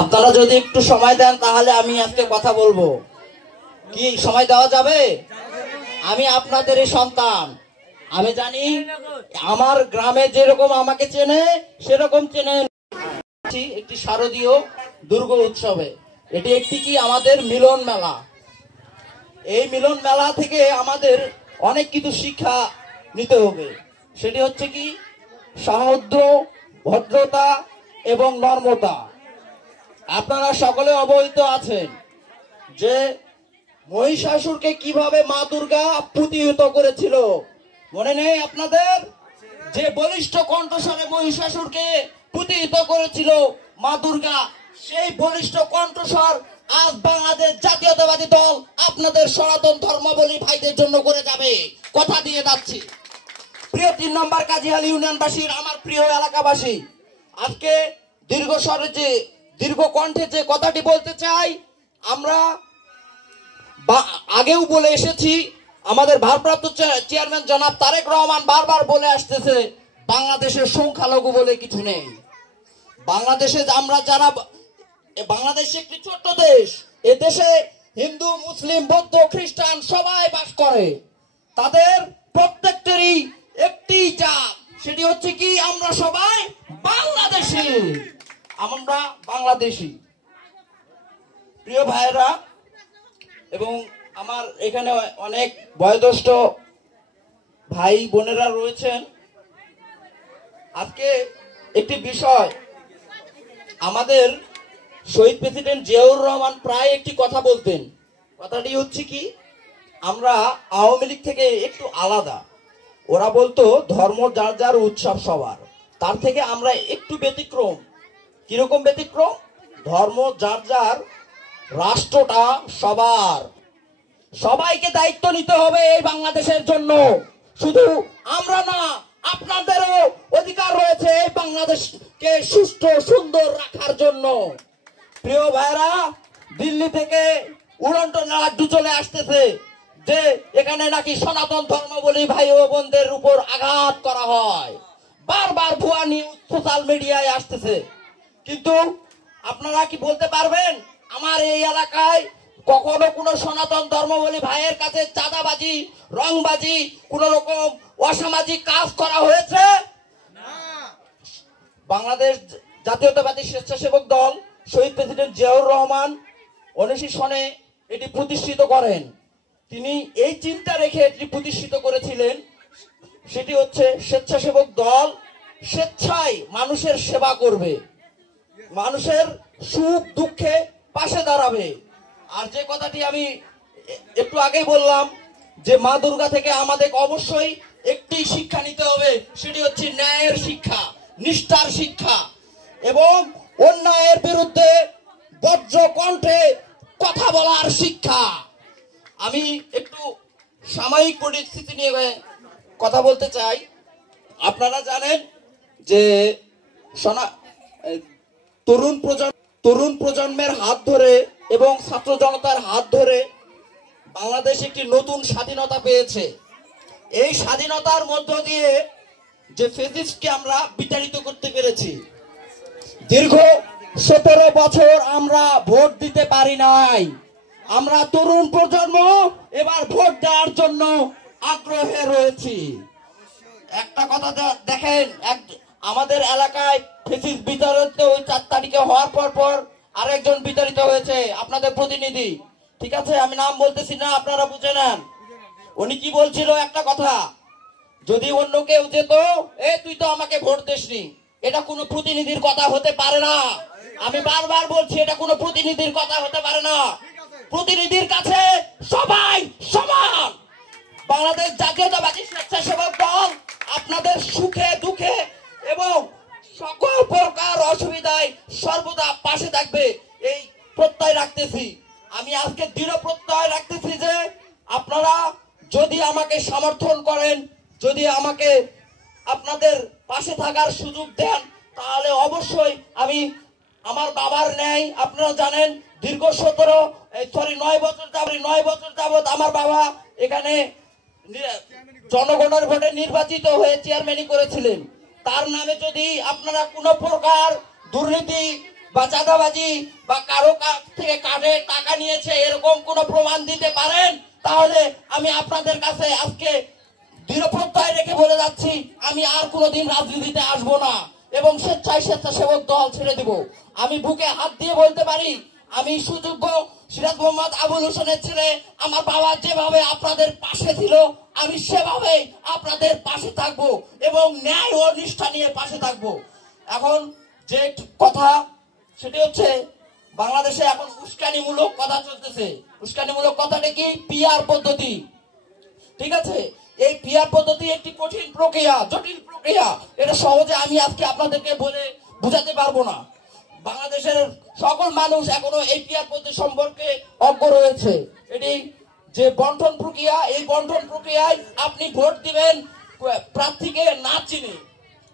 আপনারা যদি একটু সময় দেন তাহলে আমি আজকে কথা বলবো। কি সময় দেওয়া যাবে? আমি আপনাদেরই সন্তান। আমি জানি আমার গ্রামে যেরকম আমাকে চেনে সেরকম চেনে একটি শারদীয় দুর্গা উৎসবে। এটি একটি কি আমাদের মিলন মেলা। এই মিলন মেলা থেকে আমাদের অনেক কিছু শিক্ষা নিতে হবে। সেটি হচ্ছে কি সহৃদয়, ভদ্রতা এবং নর্মতা। আপনারা সকলে অবহিত আছেন যে মহিষাসুরকে কিভাবে মা দুর্গা প্রতিহত করেছিল, মনে নেই আপনাদের? যে বলিষ্ঠ কণ্ঠস্বরে মহিষাসুরকে প্রতিহত করেছিল মা দুর্গা, সেই বলিষ্ঠ কণ্ঠস্বর আজ বাংলাদেশ জাতীয়তাবাদী দল আপনাদের সনাতন ধর্মাবলী ভাইদের জন্য করে যাবে, কথা দিয়ে যাচ্ছি। প্রিয় 3 নম্বর কাজীহালী ইউনিয়নবাসীর, আমার প্রিয় এলাকাবাসী, আজকে দীর্ঘ কণ্ঠে যে কথাটি বলতে চাই, আমরা আগেও বলে এসেছি, আমাদের ভারপ্রাপ্ত চেয়ারম্যান জনাব তারেক রহমান বারবার বলে আসতেছে বাংলাদেশের সংখ্যালঘু বলে কিছু নেই। বাংলাদেশে আমরা যারা, বাংলাদেশ একটি ছোট্ট দেশ, এ দেশে হিন্দু, মুসলিম, বৌদ্ধ, খ্রিস্টান সবাই বাস করে। তাদের প্রত্যেকটারই একটি জাত, সেটি হচ্ছে কি আমরা সবাই বাংলাদেশি। আমরা বাংলাদেশি। প্রিয় ভাইয়েরা এবং আমার এখানে অনেক বয়োজ্যেষ্ঠ ভাই বোনেরা রয়েছেন, আজকে একটি বিষয়, আমাদের শহীদ প্রেসিডেন্ট জিয়াউর রহমান প্রায় একটি কথা বলতেন। কথাটি হচ্ছে কি আমরা আওয়ামী লীগ থেকে একটু আলাদা। ওরা বলতো ধর্ম যার যার, উৎসব সবার। তার থেকে আমরা একটু ব্যতিক্রম। কিরকম ব্যতিক্রম? ধর্ম যার যার, রাষ্ট্রটা সবার। সবাইকে দায়িত্ব নিতে হবে এই বাংলাদেশের জন্য। শুধু আমরা না, আপনাদেরও অধিকার রয়েছে এই বাংলাদেশকে সুষ্ঠু সুন্দর রাখার জন্য। প্রিয় ভাইরা, দিল্লি থেকে উড়ন্ত লাড্ডু চলে আসতেছে যে এখানে নাকি সনাতন ধর্মাবলী ভাই ও বোনদের উপর আঘাত করা হয়। বারবার ভুয়া নিউজ সোশ্যাল মিডিয়ায় আসতেছে। কিন্তু আপনারা কি বলতে পারবেন আমার এই এলাকায় কখনো কোনো সনাতন ধর্মাবলী ভাইয়ের কাছে চাঁদাবাজি, রংবাজি, কোন রকম অসামাজিক কাজ করা হয়েছে? বাংলাদেশ জাতীয়তাবাদী স্বেচ্ছাসেবক দল শহীদ প্রেসিডেন্ট জিয়াউর রহমান 19 সনে এটি প্রতিষ্ঠিত করেন। তিনি এই চিন্তা রেখে এটি প্রতিষ্ঠিত করেছিলেন, সেটি হচ্ছে স্বেচ্ছাসেবক দল স্বেচ্ছায় মানুষের সেবা করবে, মানুষের সুখ দুঃখে পাশে দাঁড়াবে। আর যে কথাটি আমি একটু আগেই বললাম যে মা দুর্গা থেকে আমাদের অবশ্যই একটি শিক্ষা নিতে হবে, সেটি হচ্ছে ন্যায়ের শিক্ষা, নিষ্ঠার শিক্ষা এবং অন্যায়ের বিরুদ্ধে বজ্র কণ্ঠে কথা বলার শিক্ষা। আমি একটু সাময়িক পরিস্থিতি নিয়ে কথা বলতে চাই। আপনারা জানেন যে তরুণ প্রজন্মের হাত ধরে এবং ছাত্র জনতার হাত ধরে বাংলাদেশ একটি নতুন স্বাধীনতা পেয়েছে। এই স্বাধীনতার মধ্য দিয়ে যে ফ্যাসিস্টকে আমরা বিতাড়িত করতে পেরেছি। দীর্ঘ 17 বছর আমরা ভোট দিতে পারি নাই। আমরা তরুণ প্রজন্ম এবার ভোট দেওয়ার জন্য আগ্রহে রয়েছি। একটা কথা দেখেন, আমাদের এলাকায় ফ্যাসিস্ট বিতাড়িত ওই 4 তারিখে হওয়ার পর আরেকজন বিতাড়িত হয়েছে, আপনাদের প্রতিনিধি। ঠিক আছে, আমি নাম বলতেছি না, আপনারা বুঝে নেন। উনি কি বলছিল একটা কথা, যদি অন্য কেউ যেত, তুই তো আমাকে ভোট দিসনি, এটা কোনো প্রতিনিধির কথা হতে পারে না। আমি বারবার বলছি, এটা কোনো প্রতিনিধির কথা হতে পারে না। প্রতিনিধির কাছে সবাই সমান। বাংলাদেশ জাতীয়তাবাদী স্বেচ্ছাসেবক দল আপনাদের সুখে দুঃখে এবং সকল প্রকার অসুবিধায় সর্বদা পাশে থাকবে, এই প্রত্যয় রাখতেছি। আমি আজকে দৃঢ় প্রত্যয় রাখতেছি যে আপনারা যদি আমাকে সমর্থন করেন, যদি আমাকে আপনাদের পাশে থাকার সুযোগ দেন, তাহলে অবশ্যই আমি আমার বাবার ন্যায়, আপনারা জানেন দীর্ঘ 9 বছর যাবত আমার বাবা এখানে জনগণের ভোটে নির্বাচিত হয়ে চেয়ারম্যানই করেছিলেন। তার নামে যদি আপনারা কোনো প্রকার দুর্নীতি বা চাঁদাবাজি বা কারো কাছ থেকে কার্ডে টাকা নিয়েছে এরকম কোনো প্রমাণ দিতে পারেন, তাহলে আমি আপনাদের কাছে আজকে দৃঢ় প্রত্যয় রেখে বলে যাচ্ছি, আমি আর কোনোদিন রাজনীতিতে আসবো না এবং স্বেচ্ছাসেবক দল ছেড়ে দিব। আমি বুকে হাত দিয়ে বলতে পারি, আমি সুযোগ্য সিরাজ মোহাম্মদ আবুল হোসেনের ছেলে। আমার বাবা যেভাবে আপনাদের পাশে ছিল, আমি সেভাবেই আপনাদের পাশে থাকবো এবং ন্যায় ও নিষ্ঠা নিয়ে পাশে থাকবো। এখন যে কথা সেটি হচ্ছে, বাংলাদেশে এখন উস্কানিমূলক কথা চলতেছে। উস্কানিমূলক কথাটা কি? পিআর পদ্ধতি। ঠিক আছে, এই পিআর পদ্ধতি একটি কঠিন প্রক্রিয়া, জটিল প্রক্রিয়া। এটা সহজে আমি আজকে আপনাদেরকে বলে বুঝাতে পারবো না। বাংলাদেশের সকল মানুষ এখনো এই পিআর পদ্ধতি সম্পর্কে অজ্ঞ রয়েছে। এটি যে বন্টন প্রক্রিয়া, এই বন্টন প্রক্রিয়ায় আপনি ভোট দিবেন প্রার্থীকে না চিনে।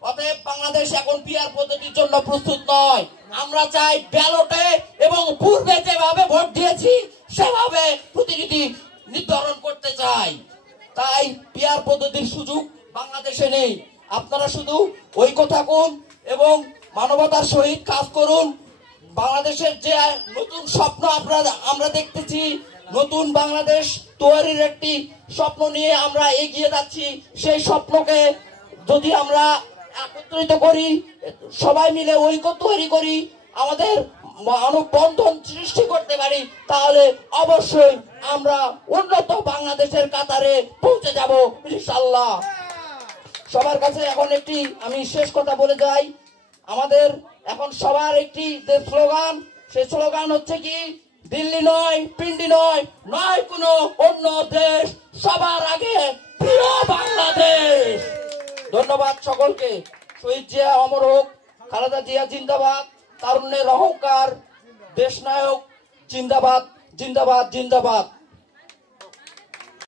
অতএব বাংলাদেশ এখন পিআর পদ্ধতির জন্য প্রস্তুত নয়। আমরা চাই ব্যালটে এবং পূর্বে যেভাবে ভোট দিয়েছি সেভাবে প্রতিনিধি নির্ধারণ করতে চাই। তাই পিআর পদ্ধতির সুযোগ বাংলাদেশে নেই। আপনারা শুধু ঐক্য থাকুন এবং মানবতার সহিত কাজ করুন। বাংলাদেশের যে নতুন স্বপ্ন আমরা দেখতেছি, নতুন বাংলাদেশ তৈরির একটি স্বপ্ন নিয়ে আমরা এগিয়ে যাচ্ছি। সেই স্বপ্নকে যদি আমরা একত্রিত করি, সবাই মিলে ঐক্য তৈরি করি, আমাদের মানববন্ধন সৃষ্টি করতে পারি, তাহলে অবশ্যই আমরা উন্নত বাংলাদেশের কাতারে পৌঁছে যাব ইনশাআল্লাহ। সবার কাছে এখন একটি আমি শেষ কথা বলে যাই। আমাদের এখন সবার একটি যে স্লোগান, সেই স্লোগান হচ্ছে কি? দিল্লি নয়, পিন্ডি নয়, নয় কোনো অন্য দেশ, সবার আগে প্রিয় বাংলাদেশ। ধন্যবাদ সকলকে। শহীদ জিয়া অমর হোক, খালেদা জিয়া জিন্দাবাদ, তারুণ্যের অহংকার, দেশনায়ক জিন্দাবাদ, জিন্দাবাদ, জিন্দাবাদ।